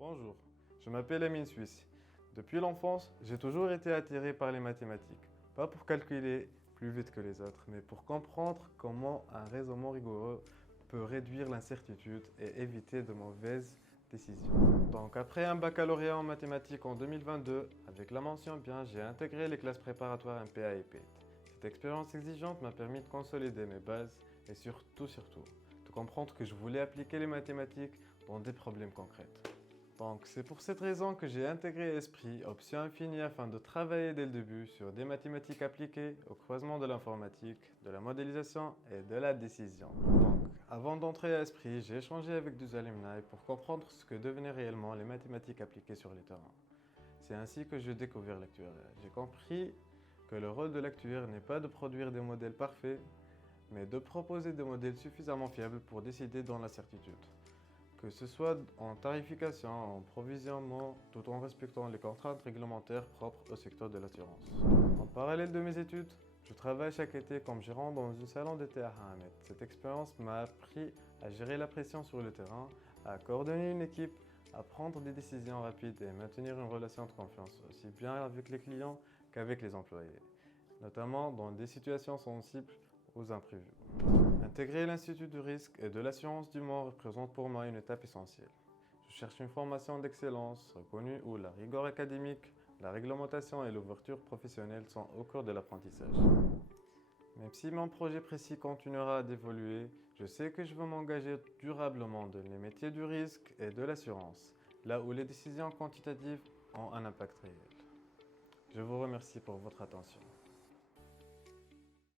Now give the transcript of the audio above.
Bonjour, je m'appelle Amine Suisse. Depuis l'enfance, j'ai toujours été attiré par les mathématiques. Pas pour calculer plus vite que les autres, mais pour comprendre comment un raisonnement rigoureux peut réduire l'incertitude et éviter de mauvaises décisions. Donc après un baccalauréat en mathématiques en 2022, avec la mention bien, j'ai intégré les classes préparatoires MPA et PET. Cette expérience exigeante m'a permis de consolider mes bases et surtout, de comprendre que je voulais appliquer les mathématiques dans des problèmes concrets. Donc c'est pour cette raison que j'ai intégré Esprit, option infinie, afin de travailler dès le début sur des mathématiques appliquées au croisement de l'informatique, de la modélisation et de la décision. Donc avant d'entrer à Esprit, j'ai échangé avec des alumni pour comprendre ce que devenaient réellement les mathématiques appliquées sur le terrain. C'est ainsi que j'ai découvert l'actuaire. J'ai compris que le rôle de l'actuaire n'est pas de produire des modèles parfaits, mais de proposer des modèles suffisamment fiables pour décider dans la certitude. Que ce soit en tarification, en provisionnement, tout en respectant les contraintes réglementaires propres au secteur de l'assurance. En parallèle de mes études, je travaille chaque été comme gérant dans un salon d'été à Hammamet. Cette expérience m'a appris à gérer la pression sur le terrain, à coordonner une équipe, à prendre des décisions rapides et maintenir une relation de confiance, aussi bien avec les clients qu'avec les employés, notamment dans des situations sensibles aux imprévus. Intégrer l'Institut du risque et de l'assurance du mort représente pour moi une étape essentielle. Je cherche une formation d'excellence reconnue où la rigueur académique, la réglementation et l'ouverture professionnelle sont au cœur de l'apprentissage. Même si mon projet précis continuera d'évoluer, je sais que je veux m'engager durablement dans les métiers du risque et de l'assurance, là où les décisions quantitatives ont un impact réel. Je vous remercie pour votre attention.